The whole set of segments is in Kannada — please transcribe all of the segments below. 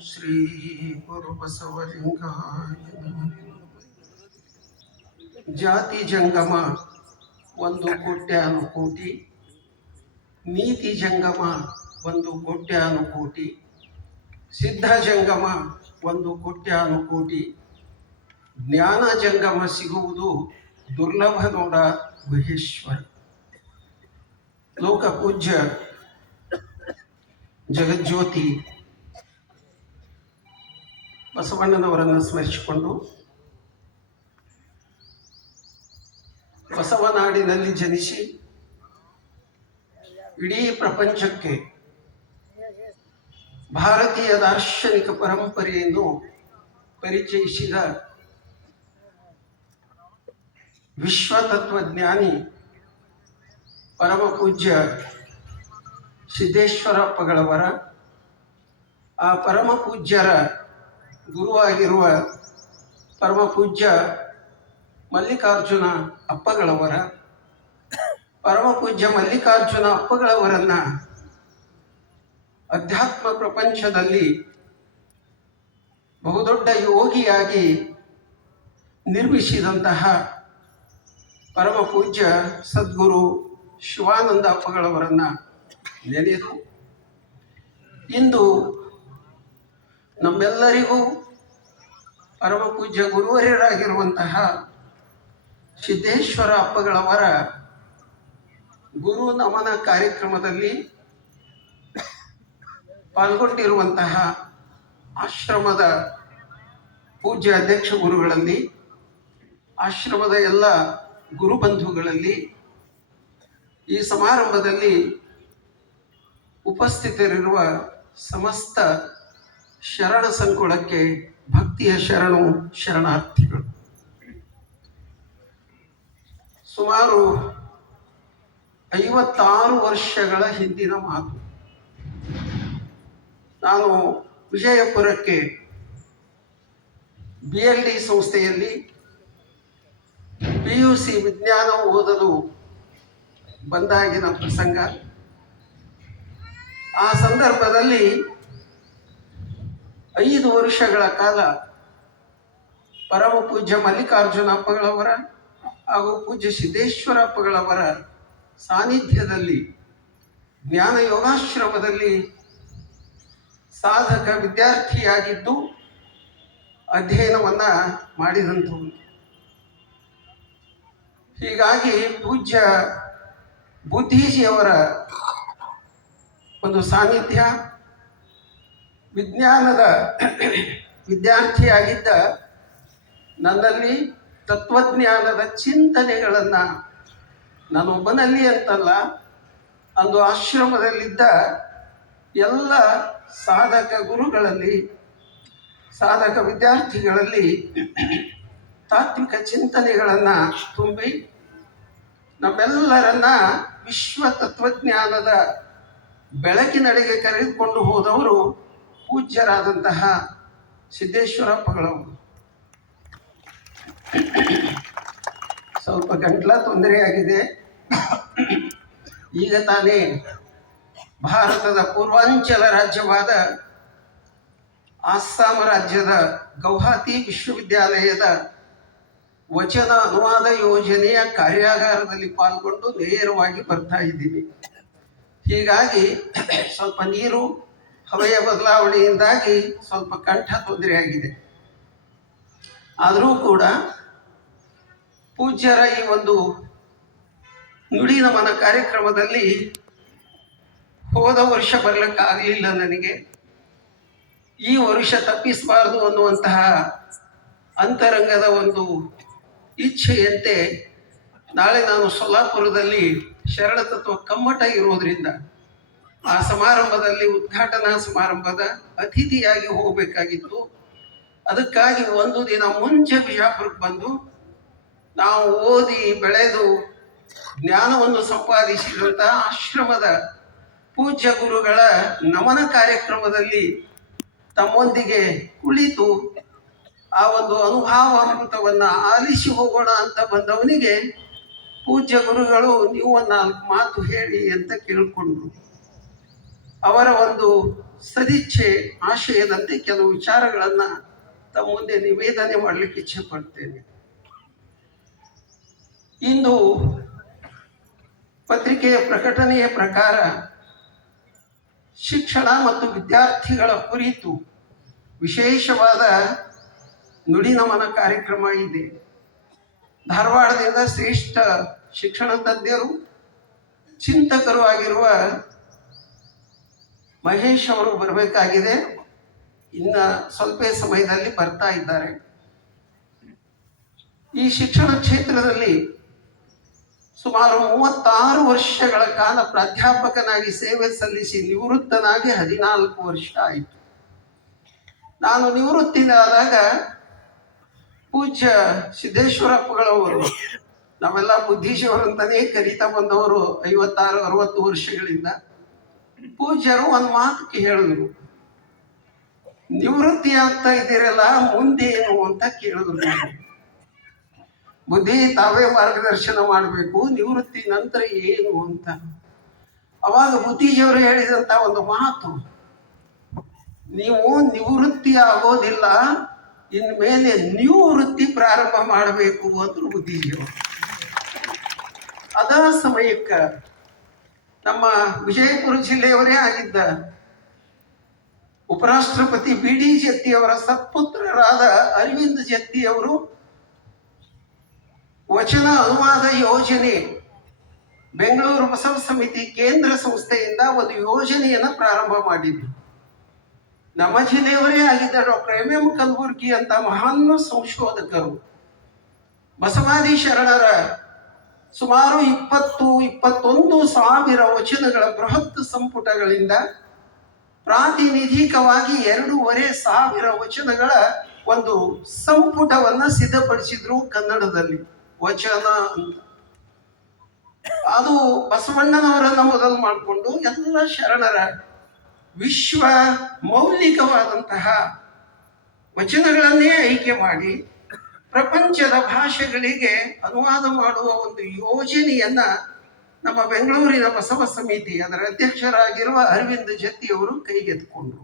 ಶ್ರೀ ಗುರುಬಸವಲಿಂಗ ಜಾತಿ ಜಂಗಮ ಒಂದು ಕೋಟ್ಯಾನುಕೋಟಿ ನೀತಿ ಜಂಗಮ ಒಂದು ಕೋಟ್ಯಾನುಕೋಟಿ ಸಿದ್ಧ ಜಂಗಮ ಒಂದು ಕೋಟ್ಯಾನುಕೋಟಿ ಜ್ಞಾನ ಜಂಗಮ ಸಿಗುವುದು ದುರ್ಲಭ ನೋಡ ಗುಹೇಶ್ವರ. ಲೋಕ ಪೂಜ್ಯ ಜಗಜ್ಯೋತಿ ಬಸವಣ್ಣನವರನ್ನು ಸ್ಮರಿಸಿಕೊಂಡು ಬಸವನಾಡಿನಲ್ಲಿ ಜನಿಸಿ ಇಡೀ ಪ್ರಪಂಚಕ್ಕೆ ಭಾರತೀಯ ದಾರ್ಶನಿಕ ಪರಂಪರೆಯನ್ನು ಪರಿಚಯಿಸಿದ ವಿಶ್ವ ತತ್ವಜ್ಞಾನಿ ಪರಮ ಪೂಜ್ಯ ಸಿದ್ದೇಶ್ವರಪ್ಪಗಳವರ, ಆ ಪರಮ ಪೂಜ್ಯರ ಗುರುವಾಗಿರುವ ಪರಮ ಪೂಜ್ಯ ಮಲ್ಲಿಕಾರ್ಜುನ ಅಪ್ಪಗಳವರ ಪರಮ ಪೂಜ್ಯ ಮಲ್ಲಿಕಾರ್ಜುನ ಅಪ್ಪಗಳವರನ್ನ ಅಧ್ಯಾತ್ಮ ಪ್ರಪಂಚದಲ್ಲಿ ಬಹುದೊಡ್ಡ ಯೋಗಿಯಾಗಿ ನಿರ್ಮಿಸಿದಂತಹ ಪರಮ ಪೂಜ್ಯ ಸದ್ಗುರು ಶಿವಾನಂದ ಅಪ್ಪಗಳವರನ್ನ ನೆನೆದು ಇಂದು ನಮ್ಮೆಲ್ಲರಿಗೂ ಪರಮ ಪೂಜ್ಯ ಗುರುವರ್ಯರಾಗಿರುವಂತಹ ಸಿದ್ದೇಶ್ವರ ಅಪ್ಪಗಳವರ ಗುರು ನಮನ ಕಾರ್ಯಕ್ರಮದಲ್ಲಿ ಪಾಲ್ಗೊಂಡಿರುವಂತಹ ಆಶ್ರಮದ ಪೂಜ್ಯ ಅಧ್ಯಕ್ಷ ಗುರುಗಳಲ್ಲಿ, ಆಶ್ರಮದ ಎಲ್ಲ ಗುರುಬಂಧುಗಳಲ್ಲಿ ಈ ಸಮಾರಂಭದಲ್ಲಿ ಉಪಸ್ಥಿತರಿರುವ ಸಮಸ್ತ ಶರಣ ಸಂಕುಳಕ್ಕೆ ಭಕ್ತಿಯ ಶರಣು ಶರಣಾರ್ಥಿಗಳು. ಸುಮಾರು ಐವತ್ತಾರು ವರ್ಷಗಳ ಹಿಂದಿನ ಮಾತು. ನಾನು ವಿಜಯಪುರಕ್ಕೆ ಬಿ ಎಲ್ ಡಿ ಸಂಸ್ಥೆಯಲ್ಲಿ ಪಿ ಯು ಸಿ ವಿಜ್ಞಾನ ಓದಲು ಬಂದಾಗಿನ ಪ್ರಸಂಗ. ಆ ಸಂದರ್ಭದಲ್ಲಿ ಐದು ವರ್ಷಗಳ ಕಾಲ ಪರಮ ಪೂಜ್ಯ ಮಲ್ಲಿಕಾರ್ಜುನಪ್ಪಗಳವರ ಹಾಗೂ ಪೂಜ್ಯ ಸಿದ್ದೇಶ್ವರಪ್ಪಗಳವರ ಸಾನ್ನಿಧ್ಯದಲ್ಲಿ, ಜ್ಞಾನ ಯೋಗಾಶ್ರಮದಲ್ಲಿ ಸಾಧಕ ವಿದ್ಯಾರ್ಥಿಯಾಗಿದ್ದು ಅಧ್ಯಯನವನ್ನು ಮಾಡಿದಂಥವನು ಹೀಗಾಗಿ ಪೂಜ್ಯ ಬುದ್ಧೀಜಿಯವರ ಒಂದು ಸಾನ್ನಿಧ್ಯ ವಿಜ್ಞಾನದ ವಿದ್ಯಾರ್ಥಿಯಾಗಿದ್ದ ನನ್ನಲ್ಲಿ ತತ್ವಜ್ಞಾನದ ಚಿಂತನೆಗಳನ್ನು ನಾನೊಬ್ಬನಲ್ಲಿ ಅಂತಲ್ಲ ಅಂದು ಆಶ್ರಮದಲ್ಲಿದ್ದ ಎಲ್ಲ ಸಾಧಕ ಗುರುಗಳಲ್ಲಿ, ಸಾಧಕ ವಿದ್ಯಾರ್ಥಿಗಳಲ್ಲಿ ತಾತ್ವಿಕ ಚಿಂತನೆಗಳನ್ನು ತುಂಬಿ ನಮ್ಮೆಲ್ಲರನ್ನ ವಿಶ್ವ ತತ್ವಜ್ಞಾನದ ಬೆಳಕಿನಡೆಗೆ ಕರೆದುಕೊಂಡು ಹೋದವರು ಪೂಜ್ಯರಾದಂತಹ ಸಿದ್ದೇಶ್ವರಪ್ಪಗಳು. ಸ್ವಲ್ಪ ಗಂಟ್ಲ ತೊಂದರೆಯಾಗಿದೆ ಈಗ ತಾನೇ ಭಾರತದ ಪೂರ್ವಾಂಚಲ ರಾಜ್ಯವಾದ ಅಸ್ಸಾಂ ರಾಜ್ಯದ ಗೌಹಾತಿ ವಿಶ್ವವಿದ್ಯಾಲಯದ ವಚನ ಅನುವಾದ ಯೋಜನೆಯ ಕಾರ್ಯಾಗಾರದಲ್ಲಿ ಪಾಲ್ಗೊಂಡು ನೇರವಾಗಿ ಬರ್ತಾ ಇದ್ದೀನಿ ಹೀಗಾಗಿ ಸ್ವಲ್ಪ ನೀರು ಹವೆಯ ಬದಲಾವಣೆಯಿಂದಾಗಿ ಸ್ವಲ್ಪ ಕಂಠ ತೊಂದರೆಯಾಗಿದೆ ಆದರೂ ಕೂಡ ಪೂಜ್ಯರ ಈ ಒಂದು ನುಡಿ ನಮನ ಕಾರ್ಯಕ್ರಮದಲ್ಲಿ ಹೋದ ವರ್ಷ ಬರಲಿಕ್ಕಾಗಲಿಲ್ಲ ನನಗೆ. ಈ ವರ್ಷ ತಪ್ಪಿಸಬಾರದು ಅನ್ನುವಂತಹ ಅಂತರಂಗದ ಒಂದು ಇಚ್ಛೆಯಂತೆ ನಾಳೆ ನಾನು ಸೊಲ್ಲಾಪುರದಲ್ಲಿ ಶರಣ ತತ್ವ ಕಮ್ಮಟ ಇರೋದ್ರಿಂದ ಆ ಸಮಾರಂಭದಲ್ಲಿ ಉದ್ಘಾಟನಾ ಸಮಾರಂಭದ ಅತಿಥಿಯಾಗಿ ಹೋಗಬೇಕಾಗಿತ್ತು. ಅದಕ್ಕಾಗಿ ಒಂದು ದಿನ ಮುಂಚೆ ಬಿಜಾಪುರಕ್ಕೆ ಬಂದು ನಾವು ಓದಿ ಬೆಳೆದು ಜ್ಞಾನವನ್ನು ಸಂಪಾದಿಸಿದಂತಹ ಆಶ್ರಮದ ಪೂಜ್ಯ ಗುರುಗಳ ನಮನ ಕಾರ್ಯಕ್ರಮದಲ್ಲಿ ತಮ್ಮೊಂದಿಗೆ ಕುಳಿತು ಆ ಒಂದು ಅನುಭವಾಮೃತವನ್ನ ಆಲಿಸಿ ಹೋಗೋಣ ಅಂತ ಬಂದವನಿಗೆ ಪೂಜ್ಯ ಗುರುಗಳು ನೀವು ನಾಲ್ಕು ಮಾತು ಹೇಳಿ ಅಂತ ಕೇಳಿಕೊಂಡ್ರು. ಅವರ ಒಂದು ಸದಿಚ್ಛೆ, ಆಶಯದಂತೆ ಕೆಲವು ವಿಚಾರಗಳನ್ನು ತಮ್ಮ ಮುಂದೆ ನಿವೇದನೆ ಮಾಡಲಿಕ್ಕೆ ಇಚ್ಛೆ ಪಡ್ತೇನೆ. ಇಂದು ಪತ್ರಿಕೆಯ ಪ್ರಕಟಣೆಯ ಪ್ರಕಾರ ಶಿಕ್ಷಣ ಮತ್ತು ವಿದ್ಯಾರ್ಥಿಗಳ ಕುರಿತು ವಿಶೇಷವಾದ ನುಡಿನಮನ ಕಾರ್ಯಕ್ರಮ ಇದೆ. ಧಾರವಾಡದಿಂದ ಶ್ರೇಷ್ಠ ಶಿಕ್ಷಣ ತಜ್ಞರು, ಚಿಂತಕರು ಆಗಿರುವ ಮಹೇಶ್ ಅವರು ಬರಬೇಕಾಗಿದೆ. ಇನ್ನ ಸ್ವಲ್ಪ ಸಮಯದಲ್ಲಿ ಬರ್ತಾ ಇದ್ದಾರೆ. ಈ ಶಿಕ್ಷಣ ಕ್ಷೇತ್ರದಲ್ಲಿ ಸುಮಾರು ಮೂವತ್ತಾರು ವರ್ಷಗಳ ಕಾಲ ಪ್ರಾಧ್ಯಾಪಕನಾಗಿ ಸೇವೆ ಸಲ್ಲಿಸಿ ನಿವೃತ್ತನಾಗಿ ಹದಿನಾಲ್ಕು ವರ್ಷ ಆಯಿತು. ನಾನು ನಿವೃತ್ತಿನಾದಾಗ ಪೂಜ್ಯ ಸಿದ್ದೇಶ್ವರಪ್ಪಗಳವರು, ನಾವೆಲ್ಲ ಬುದ್ಧಿಶಿವರಂತಾನೇ ಕರೀತಾ ಬಂದವರು ಐವತ್ತಾರು, ಅರವತ್ತು ವರ್ಷಗಳಿಂದ. ಪೂಜ್ಯರು ಒಂದು ಮಾತು ಹೇಳಿದ್ರು. ನಿವೃತ್ತಿ ಆಗ್ತಾ ಇದ್ದೀರಲ್ಲ, ಮುಂದೆ ಏನು ಅಂತ ಕೇಳಿದ್ರು. ಬುದ್ಧಿ ತಾವೇ ಮಾರ್ಗದರ್ಶನ ಮಾಡಬೇಕು, ನಿವೃತ್ತಿ ನಂತರ ಏನು ಅಂತ. ಅವಾಗ ಬುದ್ಧಿಜಿಯವರು ಹೇಳಿದಂತ ಒಂದು ಮಾತು, ನೀವು ನಿವೃತ್ತಿ ಆಗೋದಿಲ್ಲ, ಇನ್ಮೇಲೆ ನಿವೃತ್ತಿ ವೃತ್ತಿ ಪ್ರಾರಂಭ ಮಾಡಬೇಕು ಅಂದ್ರು ಬುದ್ಧಿಜಿಯವರು ಅದ ಸಮಯಕ್ಕ ನಮ್ಮ ವಿಜಯಪುರ ಜಿಲ್ಲೆಯವರೇ ಆಗಿದ್ದ ಉಪರಾಷ್ಟ್ರಪತಿ ಬಿ ಡಿ ಜತ್ತಿಯವರ ಸತ್ಪುತ್ರರಾದ ಅರವಿಂದ್ ಜತ್ತಿಯವರು ವಚನ ಅನುವಾದ ಯೋಜನೆ ಬೆಂಗಳೂರು ಬಸವ ಸಮಿತಿ ಕೇಂದ್ರ ಸಂಸ್ಥೆಯಿಂದ ಒಂದು ಯೋಜನೆಯನ್ನು ಪ್ರಾರಂಭ ಮಾಡಿದ್ರು. ನಮ್ಮ ಜಿಲ್ಲೆಯವರೇ ಆಗಿದ್ದ ಡಾಕ್ಟರ್ ಎಂ ಎಂ ಕಲಬುರ್ಗಿ ಅಂತ ಮಹಾನ್ ಸಂಶೋಧಕರು, ಬಸವಾದಿ ಶರಣರ ಸುಮಾರು ಇಪ್ಪತ್ತು, ಇಪ್ಪತ್ತೊಂದು ಸಾವಿರ ವಚನಗಳ ಬೃಹತ್ ಸಂಪುಟಗಳಿಂದ ಪ್ರಾತಿನಿಧಿಕವಾಗಿ ಎರಡೂವರೆ ಸಾವಿರ ವಚನಗಳ ಒಂದು ಸಂಪುಟವನ್ನ ಸಿದ್ಧಪಡಿಸಿದ್ರು ಕನ್ನಡದಲ್ಲಿ. ವಚನ ಅಂತ. ಅದು ಬಸವಣ್ಣನವರನ್ನ ಮೊದಲು ಮಾಡಿಕೊಂಡು ಎಲ್ಲ ಶರಣರ ವಿಶ್ವ ಮೌಲಿಕವಾದಂತಹ ವಚನಗಳನ್ನೇ ಆಯ್ಕೆ ಮಾಡಿ ಪ್ರಪಂಚದ ಭಾಷೆಗಳಿಗೆ ಅನುವಾದ ಮಾಡುವ ಒಂದು ಯೋಜನೆಯನ್ನ ನಮ್ಮ ಬೆಂಗಳೂರಿನ ಬಸವ ಸಮಿತಿ ಅದರ ಅಧ್ಯಕ್ಷರಾಗಿರುವ ಅರವಿಂದ್ ಜತ್ತಿಯವರು ಕೈಗೆತ್ಕೊಂಡ್ರು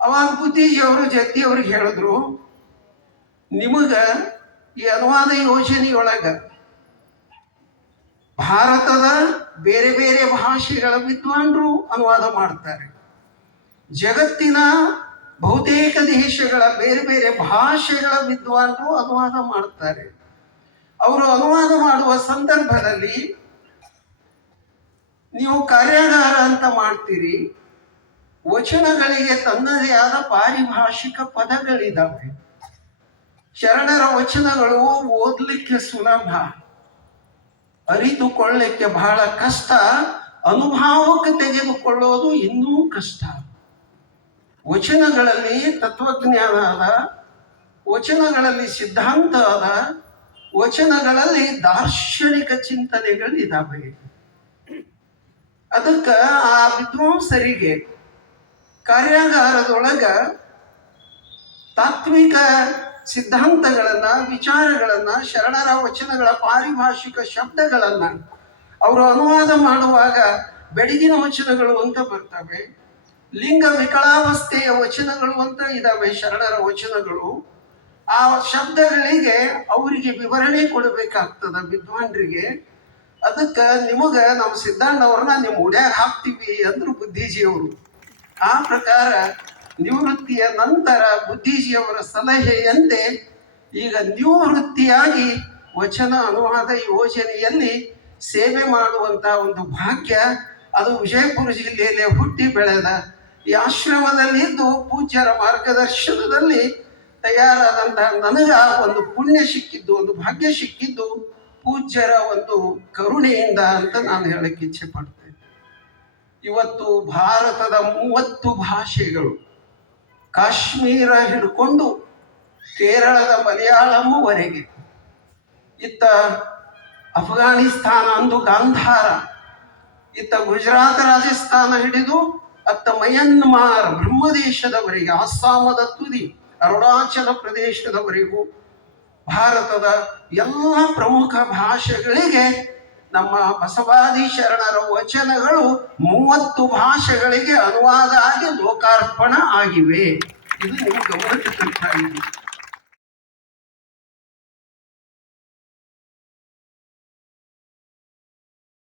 ಅವಾಗ ಬುದ್ಧಿಜಿಯವರು ಜತ್ತಿಯವ್ರಿಗೆ ಹೇಳಿದ್ರು, ನಿಮಗ ಈ ಅನುವಾದ ಯೋಜನೆಯೊಳಗ ಭಾರತದ ಬೇರೆ ಬೇರೆ ಭಾಷೆಗಳ ವಿದ್ವಾಂಸರು ಅನುವಾದ ಮಾಡ್ತಾರೆ. ಜಗತ್ತಿನ ಬಹುತೇಕ ದೇಶಗಳ ಬೇರೆ ಬೇರೆ ಭಾಷೆಗಳ ವಿದ್ವಾನರು ಅನುವಾದ ಮಾಡುತ್ತಾರೆ ಅವರು ಅನುವಾದ ಮಾಡುವ ಸಂದರ್ಭದಲ್ಲಿ ನೀವು ಕಾರ್ಯಾಗಾರ ಅಂತ ಮಾಡ್ತೀರಿ, ವಚನಗಳಿಗೆ ತನ್ನದೇ ಆದ ಪಾರಿಭಾಷಿಕ ಪದಗಳಿದ್ದಾವೆ ಶರಣರ ವಚನಗಳು ಓದಲಿಕ್ಕೆ ಸುಲಭ, ಅರಿತುಕೊಳ್ಳಕ್ಕೆ ಬಹಳ ಕಷ್ಟ, ಅನುಭಾವಕ್ಕೆ ತೆಗೆದುಕೊಳ್ಳೋದು ಇನ್ನೂ ಕಷ್ಟ. ವಚನಗಳಲ್ಲಿ ತತ್ವಜ್ಞಾನ ಅದ ವಚನಗಳಲ್ಲಿ ಸಿದ್ಧಾಂತ ಅದ, ವಚನಗಳಲ್ಲಿ ದಾರ್ಶನಿಕ ಚಿಂತನೆಗಳಿದ್ದಾವೆ ಅದಕ್ಕ ಆ ವಿದ್ವಾಂಸರಿಗೆ ಕಾರ್ಯಾಗಾರದೊಳಗ ತಾತ್ವಿಕ ಸಿದ್ಧಾಂತಗಳನ್ನ, ವಿಚಾರಗಳನ್ನ, ಶರಣರ ವಚನಗಳ ಪಾರಿಭಾಷಿಕ ಶಬ್ದಗಳನ್ನ, ಅವರು ಅನುವಾದ ಮಾಡುವಾಗ ಬೆಳಗಿನ ವಚನಗಳು ಅಂತ ಬರ್ತವೆ. ಲಿಂಗ ವಿಕಲಾವಸ್ಥೆಯ ವಚನಗಳು ಅಂತ ಇದಾವೆ, ಶರಣರ ವಚನಗಳು. ಆ ಶಬ್ದಗಳಿಗೆ ಅವರಿಗೆ ವಿವರಣೆ ಕೊಡಬೇಕಾಗ್ತದ ವಿದ್ವಾನ್ರಿಗೆ. ಅದಕ್ಕ ನಿಮಗ ನಮ್ಮ ಸಿದ್ಧಾಂತವ್ರನ್ನ ನಿಮ್ಮ ಉಡ್ಯಾಗ ಹಾಕ್ತೀವಿ ಅಂದ್ರು ಬುದ್ಧಿಜಿಯವರು. ಆ ಪ್ರಕಾರ ನಿವೃತ್ತಿಯ ನಂತರ ಬುದ್ಧಿಜಿಯವರ ಸಲಹೆಯಂತೆ ಈಗ ನಿವೃತ್ತಿಯಾಗಿ ವಚನ ಅನುವಾದ ಯೋಜನೆಯಲ್ಲಿ ಸೇವೆ ಮಾಡುವಂತ ಒಂದು ಭಾಗ್ಯ ಅದು ವಿಜಯಪುರ ಜಿಲ್ಲೆಯಲ್ಲೇ ಹುಟ್ಟಿ ಬೆಳೆದ ಈ ಆಶ್ರಮದಲ್ಲಿ ಇದ್ದು ಪೂಜ್ಯರ ಮಾರ್ಗದರ್ಶನದಲ್ಲಿ ತಯಾರಾದಂತಹ ನನಗ ಒಂದು ಪುಣ್ಯ ಸಿಕ್ಕಿದ್ದು, ಒಂದು ಭಾಗ್ಯ ಸಿಕ್ಕಿದ್ದು ಪೂಜ್ಯರ ಒಂದು ಕರುಣೆಯಿಂದ ಅಂತ ನಾನು ಹೇಳಕ್ಕೆ ಇಚ್ಛೆ ಪಡ್ತೇನೆ. ಇವತ್ತು ಭಾರತದ ಮೂವತ್ತು ಭಾಷೆಗಳು, ಕಾಶ್ಮೀರ ಹಿಡ್ಕೊಂಡು ಕೇರಳದ ಮಲಯಾಳಂವರೆಗೆ, ಇತ್ತ ಅಫ್ಘಾನಿಸ್ತಾನ ಅಂದು ಗಾಂಧಾರ, ಇತ್ತ ಗುಜರಾತ್, ರಾಜಸ್ಥಾನ ಹಿಡಿದು ಅತ್ತ ಮಯನ್ಮಾರ್ ಬ್ರಹ್ಮದೇಶದವರೆಗೆ ಅಸ್ಸಾಮದ ತುದಿ, ಅರುಣಾಚಲ ಪ್ರದೇಶದವರೆಗೂ ಭಾರತದ ಎಲ್ಲ ಪ್ರಮುಖ ಭಾಷೆಗಳಿಗೆ ನಮ್ಮ ಬಸವಾದಿ ಶರಣರ ವಚನಗಳು ಮೂವತ್ತು ಭಾಷೆಗಳಿಗೆ ಅನುವಾದ ಆಗಿ ಲೋಕಾರ್ಪಣ ಆಗಿವೆ. ಇದು ಇದ್ದೀನಿ